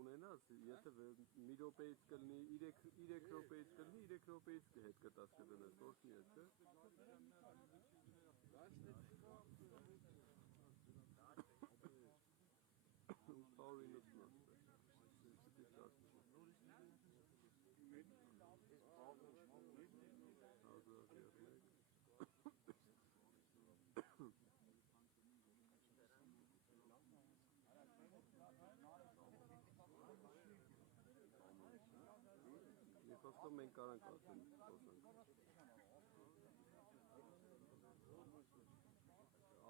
ունենաս, եթե մի րոպեից կլինի 3 րոպեից կլինի, 3 րոպեից հետ կտաս կդնես, որքնի է, չէ։ Խոսքով մենք կարանք ասեն խոսանք։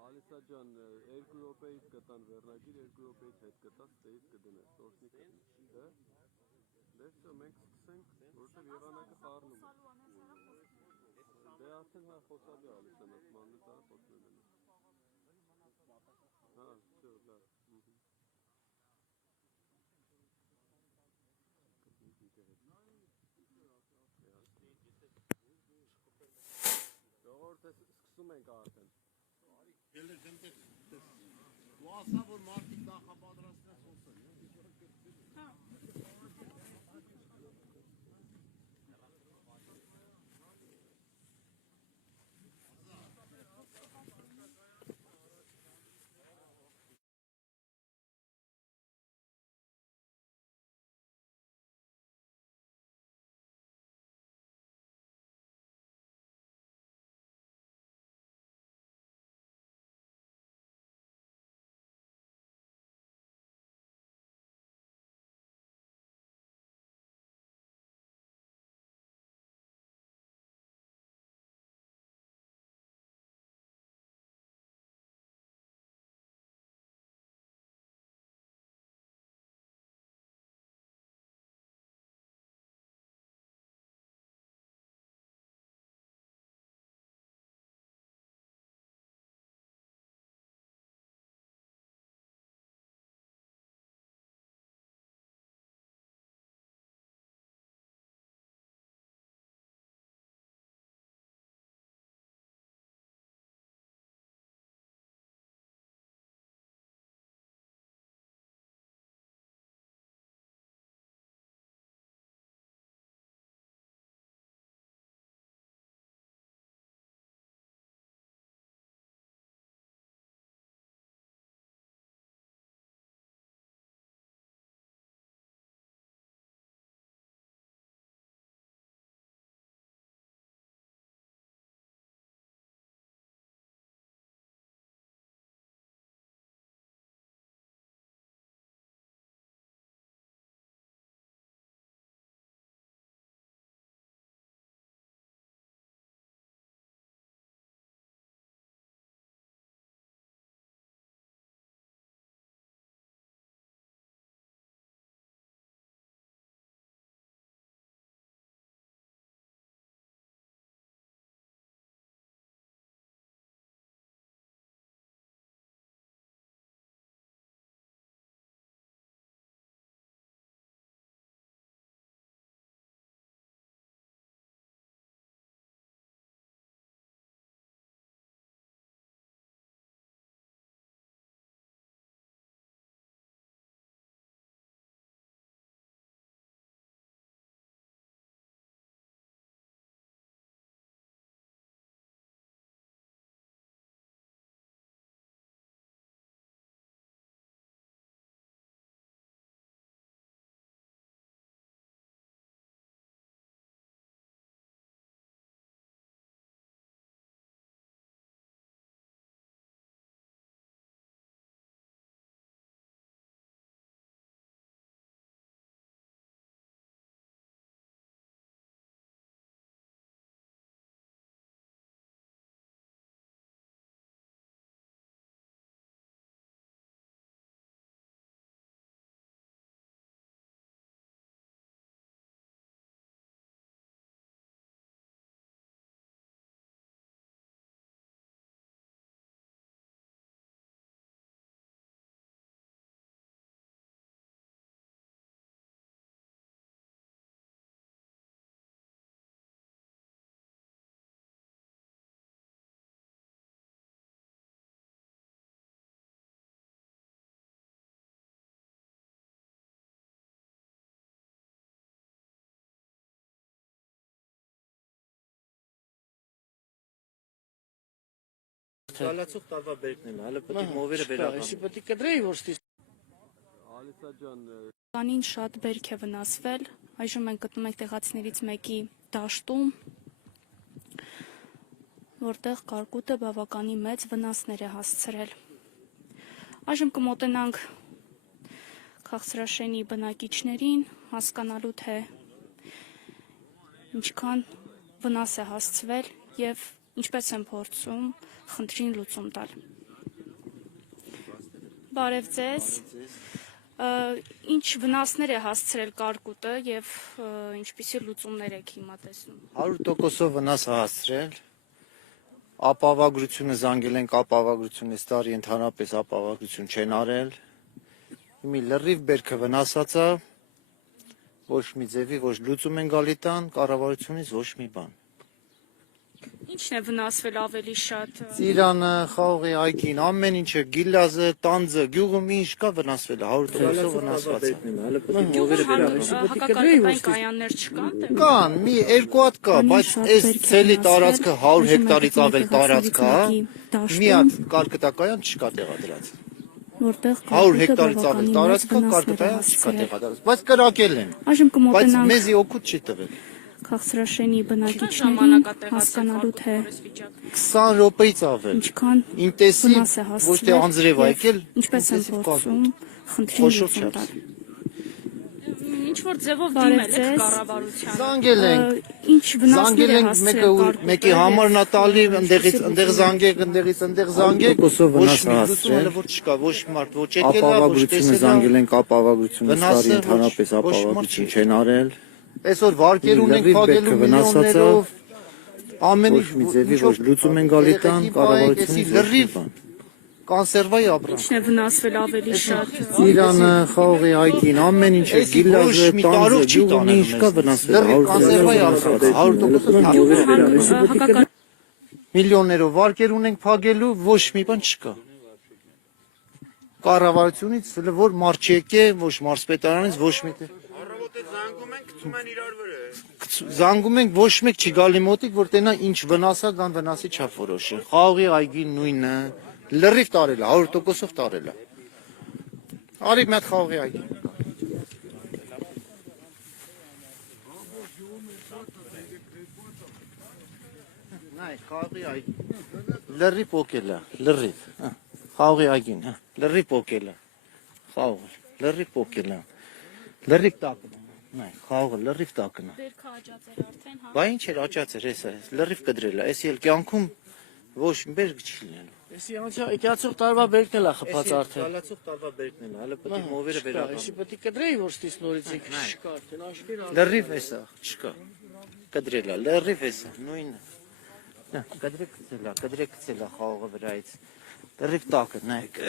Ալիսա ջան, 2 րոպեից կտան վերնագիր, 2 րոպեից հետ կտաս, ստեից կդնես, տորսնի կդնես, դե։ Դե վсё, մենք սկսենք, որտեղ եղանակը խառնում է։ Դե արդեն հա խոսալու Ալիսան, ասմանն է խոսնել են։ Հա, վсё, լավ։ Ժողովուրդ սկսում ենք արդեն։ Ելը գնտես, դու ասա, որ մարդիկ նախապատրաստներ խոսեն։ արդեն։ Գալացող տարվա բերքն էլ, հələ պետք է մովերը վերականգնի։ Էսի պետք է կդրեի որ ստի Ալիսա ջան, Կանին շատ բերք է վնասվել, այժմ մենք գտնում ենք տեղացիներից մեկի դաշտում, որտեղ կարկուտը բավականին մեծ վնասներ է հասցրել։ Այժմ կմոտենանք քաղցրաշենի բնակիչներին, հասկանալու թե ինչքան վնաս է հասցվել եւ ինչպես են փորձում խնդրին լուծում տալ։ Բարև ձեզ։ Ինչ վնասներ է հասցրել կարկուտը եւ ինչպիսի լուծումներ եք հիմա տեսնում։ 100%-ով վնաս է հասցրել։ Ապահովագրությունը զանգել ենք, ապահովագրությունը այս տարի ընդհանրապես ապահովագրություն չեն արել։ Հիմի լրիվ բերքը վնասած է, ոչ մի ձևի, ոչ լուծում են գալի տան, կառավարությունից ոչ մի բան։ Ինչն է վնասվել ավելի շատ։ Ծիրանը, խաղողի այգին, ամեն ինչը, գիլազը, տանձը, գյուղում ինչ կա վնասվել է, 100%-ով վնասված է։ Հակակարգային կայաններ չկան դե։ Կան, մի երկու հատ կա, բայց այս ցելի տարածքը 100 հեկտարից ավել տարածք է, մի հատ կարկտակայան չկա տեղադրած։ Որտեղ 100 հեկտարից ավել տարածք կա, կարկտակայան չկա տեղադրած, բայց կրակել են։ Այժմ Բայց կմոտենանք մեզի օգուտ չի տվել։ քաղցրաշենի բնակիչներին հասկանալու թե 20 րոպեից ավել։ ինչքան Ինտենսիվ, վնաս է ոչ թե անձրև եւ եկել, ինչպես են ինտենսիվ փորձում խնդրին լուծում տալ։ Ինչ որ ձևով դիմել եք կառավարությանը։ Զանգել ենք, Ինչ վնասներ զանգել է ենք հասցրել մեկի համարն է տալի, ընդեղ զանգեք, ընդեղ զանգեք, ոչ մի լուծում հələ որ չկա, ոչ մարդ, ոչ եկել է, ոչ տեսել է։ ենք ապահովագրությունը Վնասը ստարի ընդհանրապես ոչ ապահովագրություն մարդ չեն արել։ Այսօր վարկեր ունենք Լրիվ փակելու բերքը վնասած է, միլիոններով, ամեն Ոչ մի ձևի ոչ լուծում են գալի տան, կառավարությունից ոչ մի լրիվ բան։ կոնսերվայի ապրանք։ Ինչն է վնասվել ավելի շատ։ Ծիրանը, խաղողի այգին, ամեն ինչը, Այս գիլազը, ոչ մի տարով տանձը, չի գյուղում տանել ինչ կա մեզ։ վնասվել է, Լրիվ կոնսերվայի ապրանք, 100% Հակակարգ միլիոններով վարկեր ունենք փակելու, ոչ մի բան չկա։ Կառավարությունից որ մարդ չեկե, ոչ մարզպետարանից ոչ մի տեղ։ Առավոտը զանգում են, գցում են իրար վրա։ Զանգում ենք ոչ մեկ չի գալի մոտիկ, որ տենա ինչ վնասա կան վնասի չափ որոշի։ Խաղողի այգին նույնը, լրիվ տարել է, 100%-ով տարել է։ Արի մի հատ խաղողի այգին։ Նայ, խաղողի այգին։ Լրիվ պոկել է, լրիվ։ Խաղողի այգին, լրիվ պոկել է։ Խաղողը, լրիվ պոկել է։ Լրիվ տակն է։ Նայ, խաղողը լրիվ տակն է։ բերքը աճած էր արդեն, հա։ Բա ինչ էր աճած էր, էսա, լրիվ կդրել է, էսի էլ կյանքում ոչ մի բերք չի լինելու։ Էսի եկածող տարվա բերքն էլ է խփած արդեն։ Գալացող տարվա բերքն էլ, հələ պետք է մովերը Էսի վերականգնի։ պետք է կդրեի որ ստից նորից եք չկա արդեն աշկեր Լրիվ էսա, չկա։ Կդրել է, լրիվ էսա, նույնը։ Նա, կդրեք գցել է խաղողը վրայից։ Լրիվ տակը, նայեք։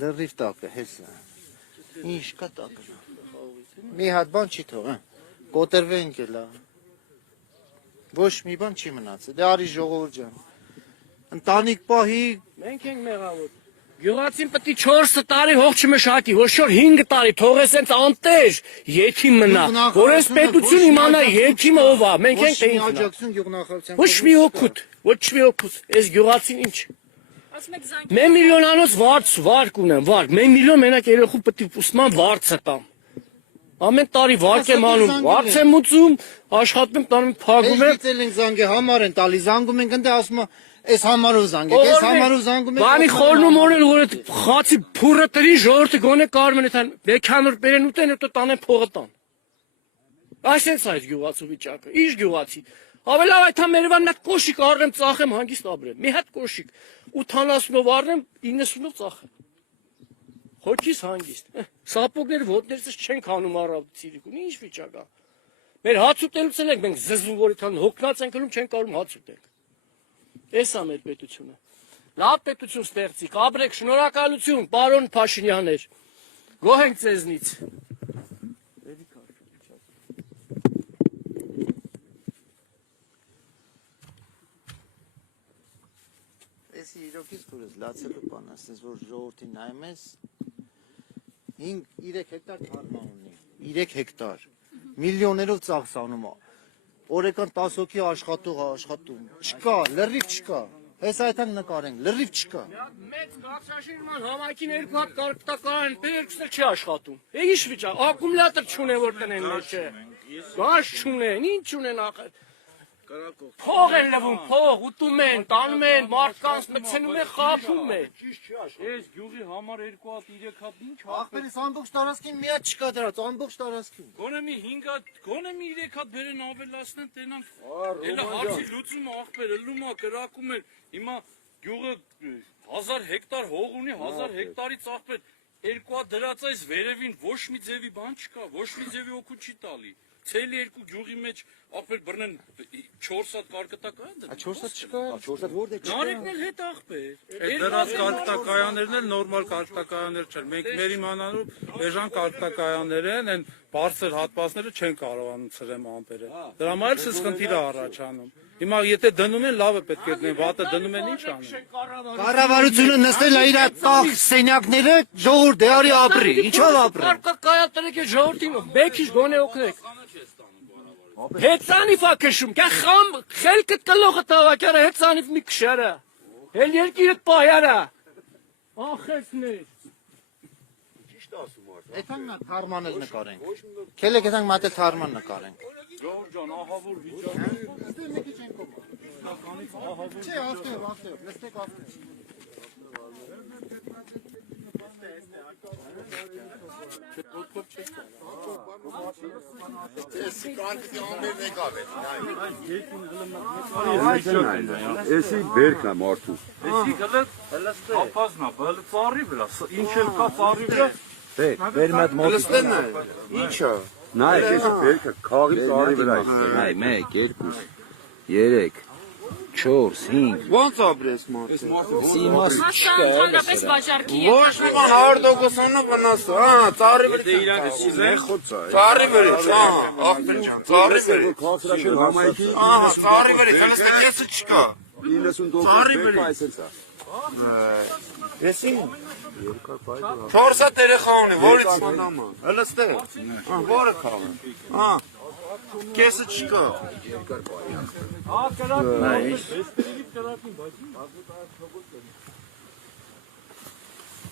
Լրիվ տակը, հեսա։ Ինչ կա տակը։ Մի հատ բան չի թող, կոտրվեն գելա։ Ոչ մի բան չի մնացել։ Դե արի ժողովուրդ ջան։ Ընտանիք պահի, Մենք ենք մեղավոր։ Գյուղացին պետք է 4 տարի հող չմշակի, ոչ որ 5 տարի թողես այնց անտեր, յեթի մնա, որ այս պետություն իմանա յեթիմը ով է, մենք ենք թե մի ինքն։ աջակցություն գյուղնախարարության։ Ոչ մի օգուտ, ոչ մի օգուտ, այս գյուղացին ինչ։ Ասում եք զանգ Մեն միլիոնանոց վարկ ունեմ, վարկ, մեն միլիոն մենակ երեխու պետք է ուսման վարձը տամ։ Ամեն տարի վարկ եմ անում, վարձ եմ ուծում, աշխատում եմ, տանում փակում եմ։ Էսից են զանգե համար են տալի, զանգում ենք ընդ ասում այս համարով զանգեք, այս համարով զանգում ենք։ Բանի խորնում օրել որ այդ խացի փուրը տրի ժողովուրդը գոնե կարում են այդան մեքանոր բերեն ուտեն հետո տանեն փողը տան։ Այսպես այդ գյուղացու վիճակը, ինչ գյուղացի։ Ավելի լավ այդ համերվան մի հատ կոշիկ առնեմ ծախեմ հանգիստ ապրեմ։ Մի հատ կոշիկ 80-ով առնեմ 90-ով ծախեմ։ Հոգիս հանգիստ։ Սապոգները ոտներս չեն քանում առավոտ ցիրիկուն, ինչ վիճակ է։ Մեր հաց ուտելուց էլ ենք մենք զզվում որ այդքան հոգնած ենք գնում չեն կարում հաց ուտենք։ Էս է մեր պետությունը։ Լավ պետություն ստեղծի, կապրեք, շնորհակալություն, պարոն Փաշինյաններ։ Գոհ ենք ձեզնից։ Էսի իրոքից կորես լացելու բան, ասես որ ժողովրդին նայում ես 3 հեկտար թարմա ունի, 3 հեկտար, միլիոներով ծախսանում է, օրեկան 10 հոգի աշխատող աշխատում, չկա, լրիվ չկա, Հեսա այդքան նկարենք, լրիվ չկա։ Մեծ գացաշիրման համայնքին երկու հատ կարգտակարանն երկուսը չի աշխատում։ Ինչ վիճակ, ակումուլյատոր չունեն որ տնեն մեջը։ Գազ չունեն, ինչ չունեն ախր։ Փող են լվում, փող, ուտում են, տանում են, մարդկանց մցնում են, խաբում են։ Այս գյուղի համար 2 հատ 3 հատ ինչ Ախպերս ամբողջ տարածքին մի հատ չկա դրած, ամբողջ տարածքին։ Գոնե մի 5 հատ, գոնե մի 3 հատ բերեն ավելացնեն, տենան։ Էլա հարցի լուծումը ախպերը լումա կրակում են։ Հիմա գյուղը 1000 հեկտար հող ունի, 1000 հեկտարից ախպեր 2 հատ դրած այս վերևին ոչ մի ձևի բան չկա, ոչ մի ձևի օգուտ չի տալի։ Ցելի երկու գյուղի մեջ ախպեր բռնեն 4 հատ կարկտակայան դրան։ 4 հատ չկա։ 4 հատ որտե՞ չկա։ Նարեկն էլ հետ ախպեր։ Այդ դրած կարկտակայաններն էլ նորմալ կարկտակայաններ չեն։ Մենք մեր իմանալու էժան կարկտակայաններ են, այն բարձր հատվածները չեն կարողանում ցրեմ ամպերը։ Դրա համար էլ սս խնդիր է առաջանում։ Հիմա եթե դնում են, լավը պետք է դնեն, վատը դնում են ինչ անեն։ Կառավարությունը նստել է իր տախ սենյակները, ժողովուրդ դարի ապրի, ինչով ապրի։ Կարկակայա տրեք է ժողովրդին, բեկիչ գոնե օգնեք։ Հեծանիվ ա քշում, կա խամ, խելքդ կլողը տավակյարը, հեծանիվ մի քշարը։ Հել երկիրդ պահյարը։ Ախեսներ։ Այդքան նա թարմանել նկարենք։ Քելեք այդքան մատել թարման նկարենք։ Ժողովուրդ ջան, ահավոր վիճակը։ Չէ, աստեղ, նստեք աստեղ։ Էսի բերքն է մարդու։ Էսի գլը հապազնա, բալը ծառի վրա, ինչ էլ կա ծառի վրա։ Բեր մատ մոտ։ Ինչա։ Նայ, էսի բերքը քաղի ծառի վրա է։ Այ 1 2 3 4 5 Ոնց ապրես մարդը։ Սիմաս Մասը ընդհանրապես վաճառքի է։ Ոչ մի բան 100%-ը վնաս, հա, ծառի վրա։ Դե իրանք նեխոց է։ Ծառի վրա, հա, ախպեր ջան, ծառի վրա։ Քաղաքացիական համայնքի Ահա, ծառի վրա, հենց կեսը չկա։ 90% բերքը այսպես է։ Եսին։ 4 հատ երեխա ունի, որից սանամա։ Հələ ստեղ։ Ահա, որը քաղը։ Ահա։ Կեսը չկա։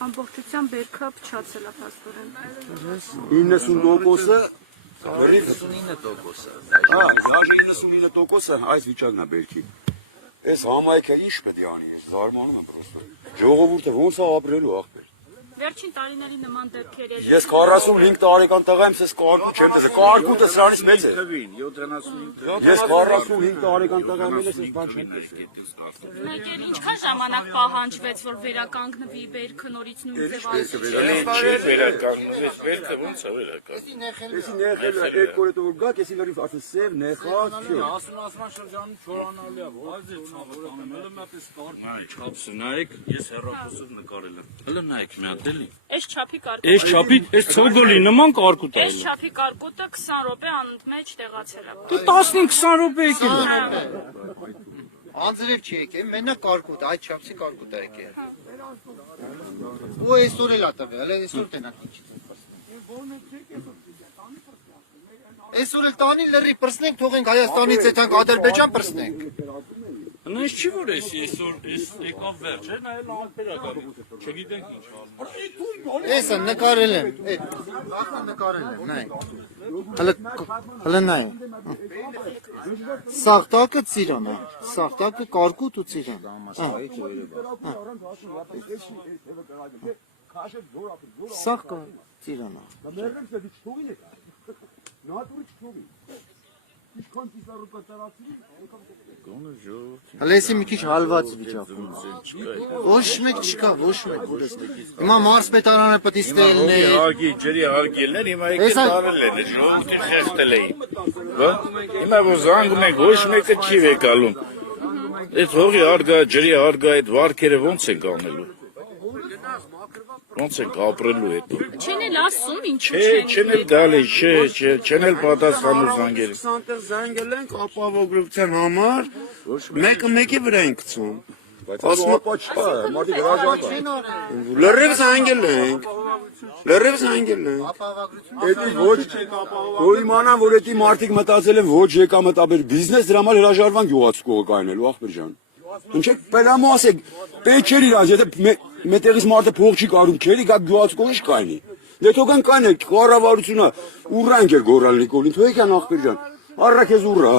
Ամբողջությամբ բերքը փչացել է փաստորեն։ 90%-ը 99%-ը հա, 99%-ը այս վիճակն է բերքի։ Այս համայնքը ինչ պետք է անի, ես զարմանում եմ պրոստը։ Ժողովուրդը ոնց է ապրելու ախպեր։ Վերջին տարիների նման դեպքեր էլ Ես 45 տարեկան տղա եմ, ես կարկուտ չեմ տեսել, կարկուտը սրանից մեծ է։ Ես 45 տարեկան տղա եմ, ես բան չեմ տեսել։ մեկ էլ ինչքան ժամանակ պահանջվեց, որ վերականգնվի բերքը նորից նույն ձևացի։ Էսի նեխել է, այդ կորետը որ գաք, էսի լրիվ ասը սև, նեխած, չէ։ Ասման շրջանում չորանալի է, ո՞ր է ցավը, հələ մատես կարգ չափսը նայեք, ես հեռախոսով նկարել եմ։ Հələ նայեք մի հատ էլի։ Այս չափի կարկուտը։ Այս չափի, այս ցոգոլի նման կարկուտ է։ Այս չափի կարկուտը 20 րոպե անընդմեջ տեղացել է։ Դու 15-20 րոպե եկել։ Անձրև չի եկել, մենակ կարկուտ, այդ չափսի կարկուտ է եկել։ Ու այսօր էլ ա տվել, հələ այսօր տենակ ինչի ծնվասն։ Այսօր էլ տանի լրի պրսնենք, թողենք Հայաստանից եթանք Ադրբեջան պրսնենք։ Նույնս չի որ այսօր եկավ վերջ, նայել ամպեր ա գալի։ Չգիտենք ինչ անում։ Էսը նկարել եմ, այդ ախը նկարել եմ, նայ։ Հələ նայ։ Սաղտակը ծիրան է, սաղտակը կարկուտ ու ծիրան։ Սաղկը ծիրան է։ Հəլեսի մի քիչ հալված վիճակում է։ Ոչ մեկ չկա, ոչ մեկ։ Հիմա մարզպետարանը պետք է ստելներ։ Հարգի, ջրի հարգելներ, հիմա եկել տարել են, ժողովրդին խեղդել էին։ Հիմա որ զանգում ենք, ոչ մեկը չի վեկալում։ Այդ հողի հարգա, ջրի հարգա, այդ վարկերը ոնց են կանելու։ Ոնց են ապրելու հետո։ Չեն էլ ասում ինչու Չեն էլ գալի, չեն էլ պատասխանում զանգել։ 20 տեղ զանգել ենք ապահովագրության համար, մեկը մեկի վրա ենք գցում։ Ասում ապա չկա, մարդիկ հրաժարվում են։ Լրիվ զանգել ենք։ Լրիվ զանգել ենք։ Էդի ոչ որ իմանան, որ էդի մարդիկ մտածել են ոչ եկամտաբեր բիզնես, դրա համար հրաժարվան գյուղացու կողը կայնելու ախպեր ջան։ Ինչեք պերամո ասեք, պետք չէր իրաց, եթե մետեղից մարդը փող չի կարում, քերի գա գյուացկող ինչ կայնի։ Դեթոգան կայն է, կառավարությունը ուռանք էր գորալ Նիկոլին, թողեք ան աղբեր ջան, առա քեզ ուռա։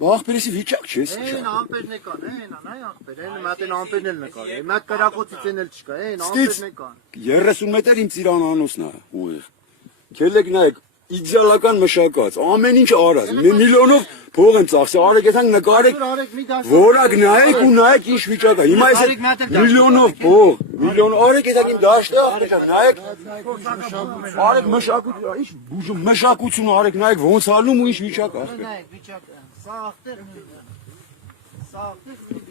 Աղբերիսի վիճակ չէ, Այն ամպերն է կան, այն աղբեր, այն մատեն ամպերն էլ նկար, մատ կրակոցից են էլ չկա, այն ամպերն է կան։ 30 մետր իմ ծիրանանոսն է, ուղիղ։ Քելեք նայեք, իդեալական մշակած, ամեն ինչ արած, միլիոնով փող են ծախսել, արեք եթանք նկարեք, որակ նայեք ու նայեք ինչ վիճակ է։ Հիմա այս միլիոնով փող, միլիոն արեք եթանք իմ դաշտը, նայեք, արեք մշակություն, ինչ բուժում, մշակություն արեք, նայեք ոնց ալնում ու ինչ վիճակ է։ Նայեք վիճակը, սա աղբեր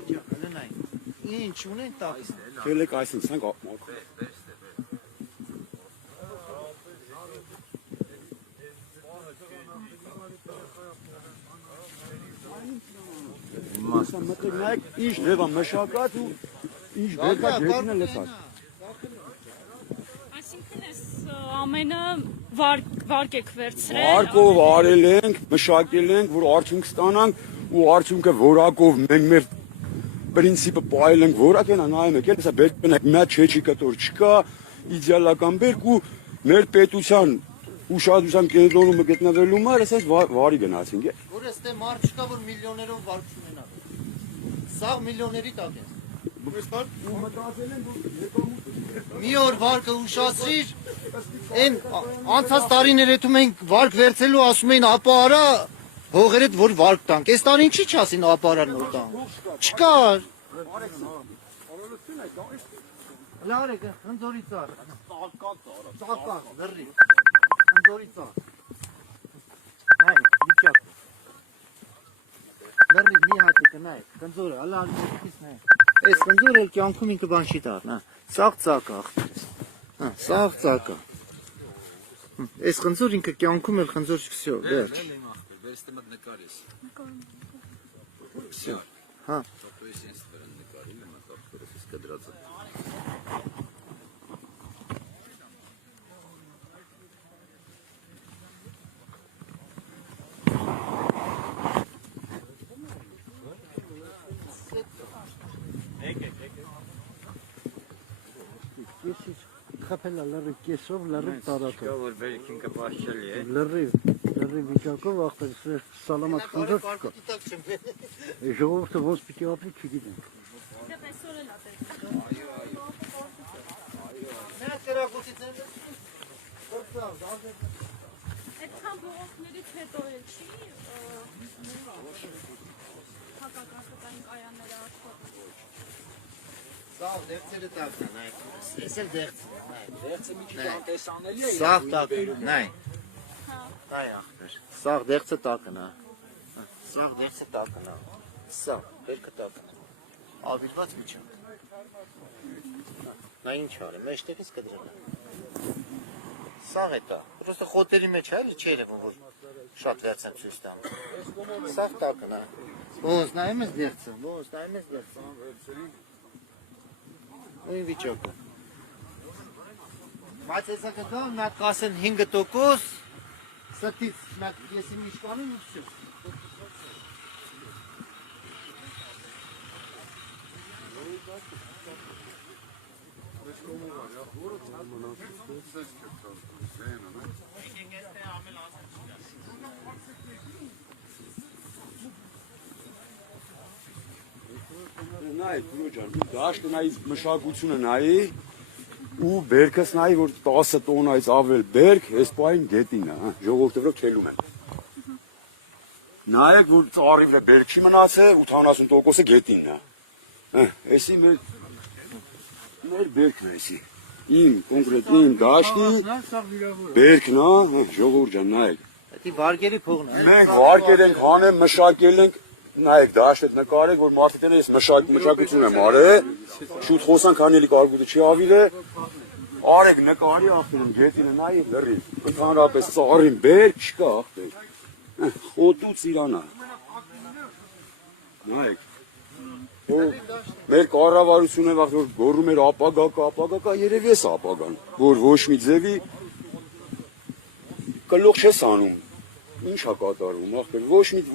վիճակը, նայեք, ինչ ունեն տակս։ Քելեք այսինքն ցանկ Մասը մտնեք, ինչ դեպա մշակած ու ինչ դեպա ջերմն է լսած։ Այսինքն էս ամենը վարկ եք վերցրել։ Վարկով արել ենք, մշակել ենք, որ արդյունք ստանանք ու արդյունքը որակով մենք մեր պրինցիպը պայել ենք, որակ են նայում եք, հեսա բերք բնեք, մի հատ չէ կտոր չկա, իդեալական բերք ու մեր պետության ուշադրության կենտրոնում գտնվելու մար, ես վարի գնացինք։ Որ էստե մարդ չկա, որ միլիոներով վարկ ունենա։ Սա միլիոների տակ է։ Մի օր վարկը ուշացրիր, այն անցած տարիներ հետո մենք վարկ վերցելու ասում էին ապա արա հողերդ որ վարկ տանք։ Այս տարին չի չասին ապա արա նոր տանք։ Չկար։ Լարեք, հնձորի ծառ։ Ծակա, լրի։ Հնձորի ծառ։ Նայեք, վիճակ։ Լրի մի հատի կնայեք, հնձորը, հալա ալքիս նայեք։ Այս հնձորը կյանքում ինքը բան չի տար, նա։ Սաղ ծակա, սաղ ծակա։ Այս հնձոր ինքը կյանքում էլ հնձոր չքսյո, վերջ։ Всё. Հա։ Խփելա լրի կեսով, լրի տարածով։ Որ բերքին կպաշճելի է։ Լրի վիճակով ախտեր սալամատ խնդրով չկա։ Ժողովուրդը ոնց պիտի ապրի չգիտեմ։ Դե այսօր էլ ատել։ Նա կրակոցից են։ Այդքան բողոքներից հետո էլ չի հակակրթական կայանները աշխատում։ Սա դերցերը տակն է, նայեք։ Ես էլ դերցն է, նայեք։ Դերձը մի քիչ անտեսանելի է։ Սաղ տակն է, նայեք։ Նայ ախպեր։ Սաղ դերցը տակն է։ Սաղ դերցը տակն է։ Սա, բերքը տակն է։ Ավիրված միջակ։ Նա ինչ արի, մեջտեղից կդրել է։ Սաղ է տա։ Պրոստը խոտերի մեջ է, չի երևում, որ շատ վերց եմ ցույց տամ։ Սաղ տակն է։ Ոնց նայում ես դերցը, ոնց նայում ես դերցը։ Ույն վիճակը։ Բայց եսա կտա, նա կասեն 5% ստից, եսի միշկանում ու վսյո։ Նայ, ջան, դաշտը նայ մշակությունը նայ ու բերքս նայ որ 10 տոննայից ավել բերք, այս պայն գետին է, հա, ժողովուրդը վրա քելում են։ Նայեք որ ծառիվը բերք չի մնացել, 80%-ը գետինն է։ Հա, էսի մեր բերքն է էսի։ Իմ կոնկրետ իմ դաշտի բերքն է, հա, ժողովուրդ ջան, նայեք։ Դա վարգերի փողն է։ Մենք վարկել ենք, հանել, մշակել ենք, նայեք դաշտը նկարեք, որ մարդիկ են այս մշակություն եմ արել, շուտ խոսանք հանելի կարգուտը չի ավիլը, արեք նկարի ախտերում, գետինը նայեք լրի, ընդհանրապես ծառին բերք չկա ախտեր, խոտու ծիրանա, նայեք, մեր կառավարությունը վաղ որ գոռում էր ապագա կա, երևի էս ապագան, որ ոչ մի ձևի կլող չես անում, Ինչ է կատարվում, ախպեր,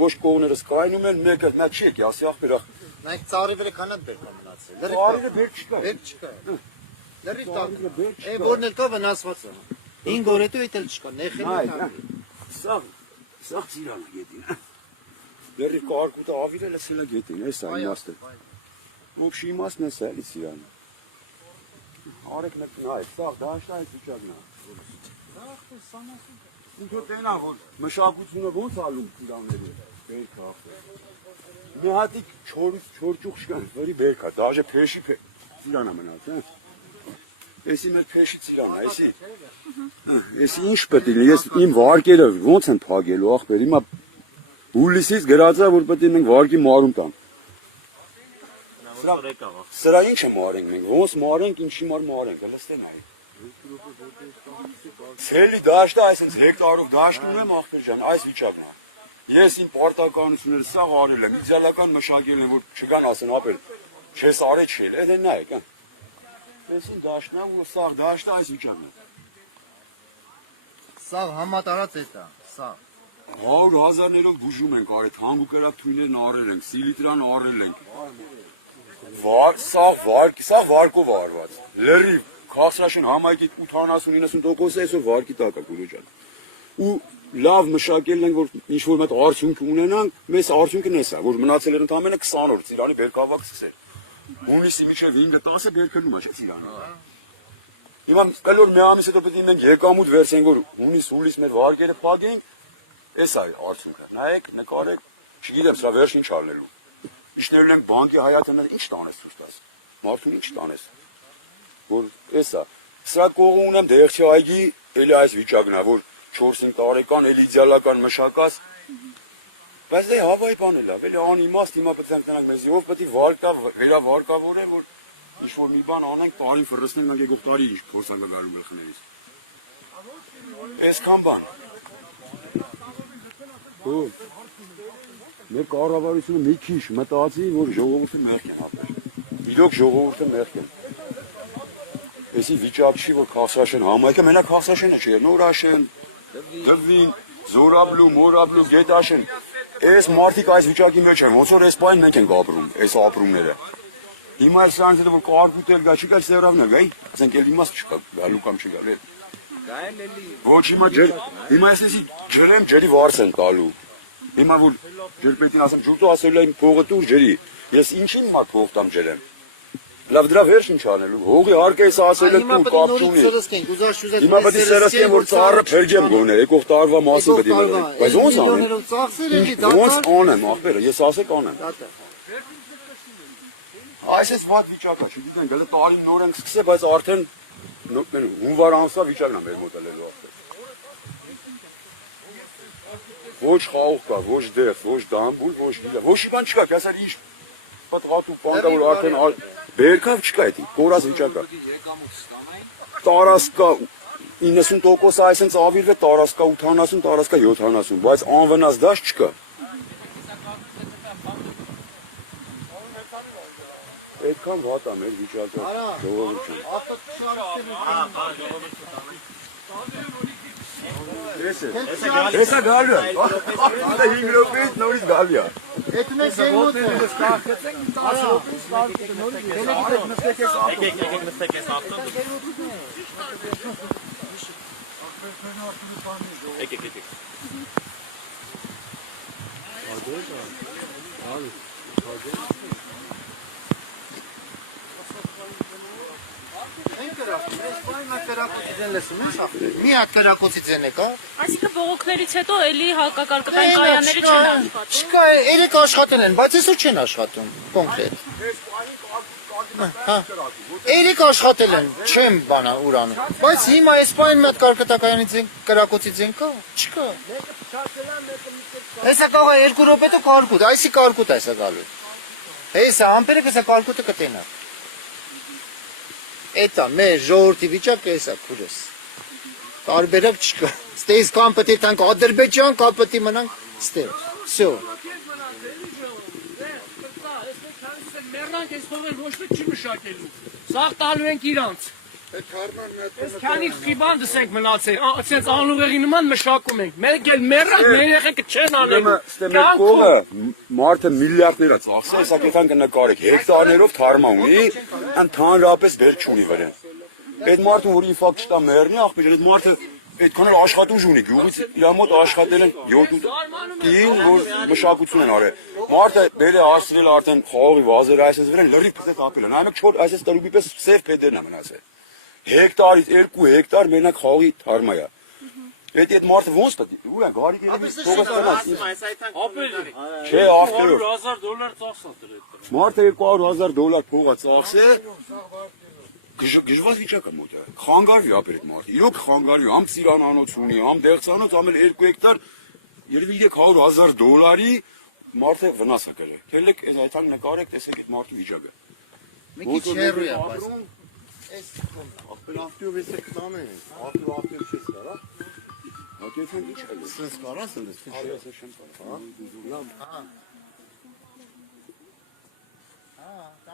ոչ կողներս կայնում են, մեկը նա չի եկի, ասի ախպեր, Նայեք ծառի վրա քանատ բերք մնացել։ ծառերը բերք չկա։ Բերք չկա։ Լրիվ տակ։ Է որն էլ կա վնասված է։ 5 օր հետո էլ չկա, նեխել է։ Սա ծիրանը գետին։ Լրիվ կարկուտը ավիրել է սելը գետին, էս է իմաստը։ Ոբշի իմաստն է սա էլի ծիրանը։ Արեք մեկ նայեք, սա դաշտա այս վիճակն է։ Ինքո տենա որ մշակությունը ոնց ալում ծիրանների բերք ախտը։ Մի հատիկ չորճուղ չկան, որի բերքա, դաժե փեշի ծիրանա մնաց, հա։ Էսի մեր փեշի ծիրանա, էսի ինչ պետք է լինի, ես իմ վարկերը ոնց են փակելու ախպեր, հիմա հուլիսից գրած է որ պետք է մենք վարկի մարում տան։ Սրա ինչ է մարենք մենք, ոնց մարենք, ինչի մարենք, լստեն այ։ Ցելի դաշտը այսինքն հեկտարով դաշտ ունեմ ախպեր ջան, այս վիճակն է։ Ես իմ պարտականությունները սաղ արել եմ, իդեալական մշակել եմ, որ չկան ասեն ապել, չես արել չի, էդե նայեք, հա։ Այսին դաշտն է, ու սաղ դաշտը այս վիճակն է։ Սաղ համատարած է դա, սաղ։ 100,000-ներով բուժում ենք արել, հանգուկերակ թույներն արել ենք, սիլիտրան արել ենք։ Սաղ վարկով արված, լրիվ, քասրաշեն համայնքի 80-90% այսօր վարկի տակ է գուրու ջան։ Ու լավ մշակել ենք, որ ինչ-որ մեծ արդյունք ունենանք, մեզ արդյունքն էս է, որ մնացել էր ընդամենը 20 օր ծիրանի բերքավակ սկսել։ Հունիսի միջև 5-10-ը բերքնում է, չէ՞ ծիրանը։ Հիմա կլոր մի ամիս հետո պետք է մենք եկամուտ վերցենք, որ հունիս մեր վարկերը փակենք, էս է արդյունքը։ Նայեք, նկարեք, չգիտեմ սրա վերջ ինչ արնելու։ Իջներն ենք բանկի հայաթը ինչ տանես ցույց տաս։ Մարդուն ինչ տանես։ Որ էս է։ Սրա կողմ ունեմ դեղչի այգի, էլի այս վիճակն է, որ 4-5 տարեկան էլ իդեալական մշակած բայց դե հավայի բան էլ է էլի անիմաստ հիմա պետք է տնանք մեզ ով պետք է վերավարկավորեն որ ինչ որ մի բան անենք տարին ֆռսնենք մենք եկող տարի ինչ փորձանք գալու գլխներից այսքան բան ու մեր կառավարությունը մի քիչ մտածի որ ժողովուրդը մեղք են ապրել իրոք ժողովուրդը մեղք են Էսի վիճակ չի որ Քասրաշեն համայնքը մենակ Քասրաշենը չէ Նորաշեն Դվին, Զորաբլու, Մորաբլու, Գետաշեն, այս մարդիկ այս վիճակի մեջ են, ոնց որ այս պայն մենք ենք ապրում, այս ապրումները։ Հիմա էլ սրանց հետո որ կարկուտ էլ գա, չկա սերավն է գա, ասենք էլ իմաստ չկա, գալու կամ չգա, վեր։ Ոչ հիմա այսպեսի ջրեմ ջրի վարձ են տալու։ Հիմա որ ջրպետին ասեմ, ջուրտու ասելու եմ փողը տուր ջրի, ես ինչին մա փող տամ ջրեմ։ Լավ դրա վերջ ինչ անելու, հողի հարկը էս ասել եք ու կապ չունի։ Հիմա պետք է սերասկեն որ ծառը փրկեմ գոներ, եկող տարվա մասին պետք է մնա։ Բայց ո՞նց անեմ։ Ո՞նց անեմ, ախպերը, ես ասեք անեմ։ Այս էս ված վիճակա, չգիտեմ, գլը տարին նոր ենք սկսել, բայց արդեն հունվար ամսվա վիճակն է մեր մոտ ելելու ախպեր։ Ոչ խաղող կա, ոչ դեղ, ոչ դամբուլ, ոչ գիտեմ, ոչ բան չկա, ասար ինչ պատղատու պանդա որ արդեն Բերքավ չկա էդի, կորած վիճակա։ Տարասկա 90% այսենց ավիրվե, տարասկա 80, տարասկա 70, բայց անվնաս դաշ չկա։ Այդքան վատ է մեր վիճակը, ժողովուրդը։ Էսա գալու է։ Ահա 5 րոպեից նորից գալու է։ Այդ մենք զենոց ենք Կախեցեք Մի հատ կրակոցից են եկա։ Այսինքն բողոքներից հետո էլի հակակարգական կայանները չեն աշխատում։ Չկա, երեք աշխատել են, բայց այսօր չեն աշխատում, կոնկրետ։ Երեք աշխատել են, չեմ բանա ուրանում։ Բայց հիմա այս պայն մի հատ կարկտակայանից կրակոցից են կա, չկա։ Այսա կաղա 2 րոպետո կարկուտ, այսի կարկուտ այսա գալու։ Հեսա ամպերը կսա կարկուտը կտենա։ Էտա մեր ժողովրդի վիճակը էսա քուրս։ Տարբերակ չկա։ Ստեյս կամ պետք է տանք Ադրբեջան, կամ պետք է մնանք ստե։ Всё։ Մեռանք այս փողեր ոչ մեկ չի մշակելու։ Սաղ տալու ենք իրանց։ Ես քանի խիբանդս ենք մնացել, ասենց անուղեղի նման մշակում ենք։ Մենք էլ մեռանք, մեր երեխեքը չեն անելու։ Ստե մեր կողը մարդը միլիարդներ է ծախսել, հեսա կեթան կնկարեք, հեկտարներով թարմա ունի, ընդհանրապես բեր չունի վրան։ Այդ մարդը որ իֆակ չտա մեռնի, աղբեր, այդ մարդը այդքան էլ աշխատուժ ունի գյուղից, իր մոտ աշխատել են 7-8 որ մշակություն են արել։ Մարդը բեր է հասցրել արդեն խաղողի վազերը այսպես վրան լրիվ պես ապել են։ Այնուք չոր այսպես տրուբի պես սև փետերն է մնացել։ Հեկտարից 2 հեկտար մենակ խաղողի թարմա է։ Այդ մարդը ոնց պետք է։ Ու է գարի Չէ, աղբեր։ $100,000 ծախսա դրել։ Մարդը $200,000 փողա ծախսել։ Գժված վիճակ է մոտ է։ Խանգարվի ապեր այդ մարդը։ Իրոք խանգարվի, համ ծիրանանոց ունի, համ դեղցանոց, համ էլ 2 հեկտար, երևի $300,000 մարդը վնաս է կրել։ Քելեք այս այդան նկարեք, տեսեք այդ մարդու վիճակը։ Մի քիչ հեռու է, բայց Այս ապել ավտիով էս կտան են, ավտիով չես կարա։ Հակեցան ինչ է։ Սենց կարաս էլ ես, ես չեմ կարա։ Հա։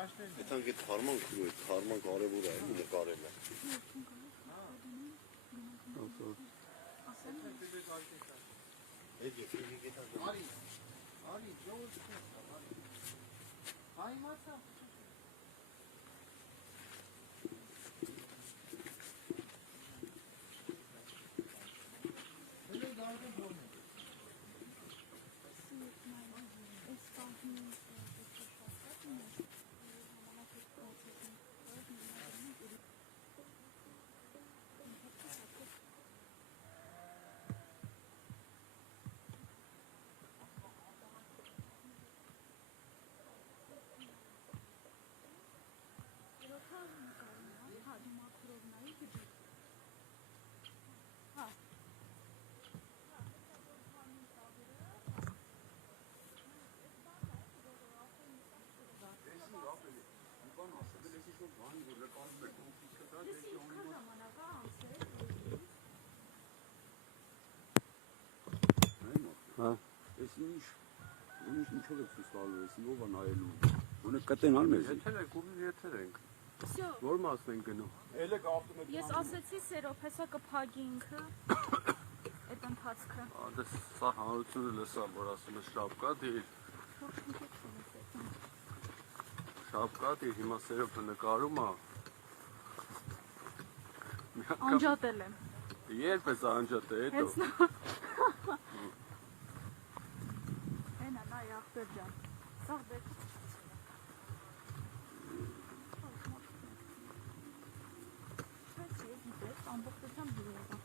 Այդան գետ խարման քրու է, խարման կարևոր է, նկարել է։ Հա, ես ինչով եք ցույց տալու, ես ով է նայելու։ Ունեք կտենալ մեզ։ Եթերենք, ուղիղ եթերենք։ Որ մասն ենք գնում։ Էլեք ավտոմետ։ Ես ասեցի Սերոբ, հեսա կփագի ինքը այդ ընթացքը։ Ադե սա հանրությունը լսա, որ ասում է շապկա դիր։ Շապկա դիր, հիմա Սերոբը նկարում է։ Անջատել եմ։ Երբ ես անջատել, հետո։ Հենա, նայ ախպեր ջան։ Սաղ դեպ։ Ամբողջությամբ դուրս։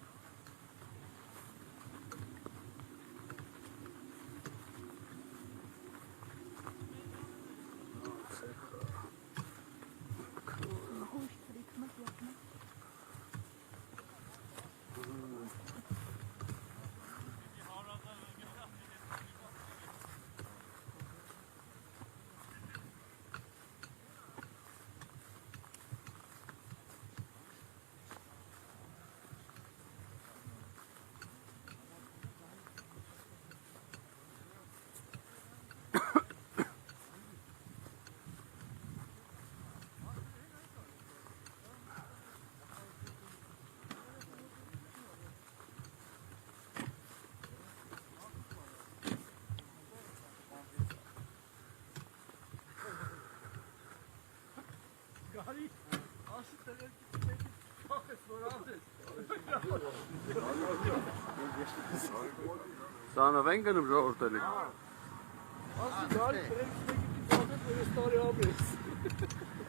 Սանով են գնում ժողորդելի։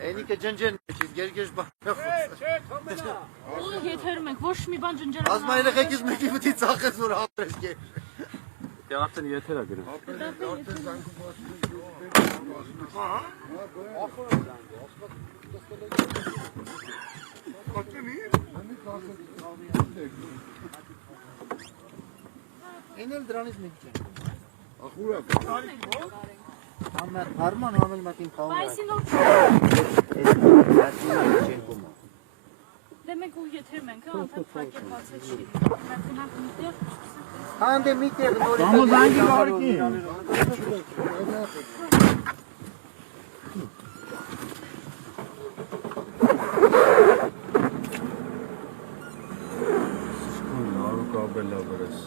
Էնիկը ջնջեն, չիս գերգեշ բան։ Եթերում ենք, ոչ մի բան ջնջել։ Ասմա երեխեքից մեկի պիտի ծախես, որ հապրես գեր։ Դե արդեն եթեր է գնում։ Էն էլ դրանից մի քիչ։ Ախուրա։ Համեր հարման համել մատին խաղում։ Այսին որ դե մենք ու եթերում ենք, անդադ փակել բացեցի։ Մենք գնանք միտեղ։ Հանդե միտեղ նորից։ Համոզանգի վարկի։ Լաբելա վրես։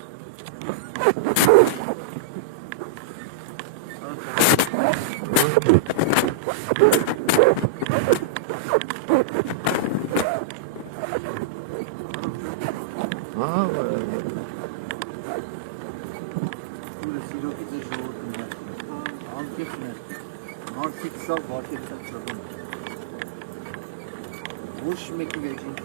Մարդիկ սա վարկեցած ծրվում։ Ոչ մեկի վեճին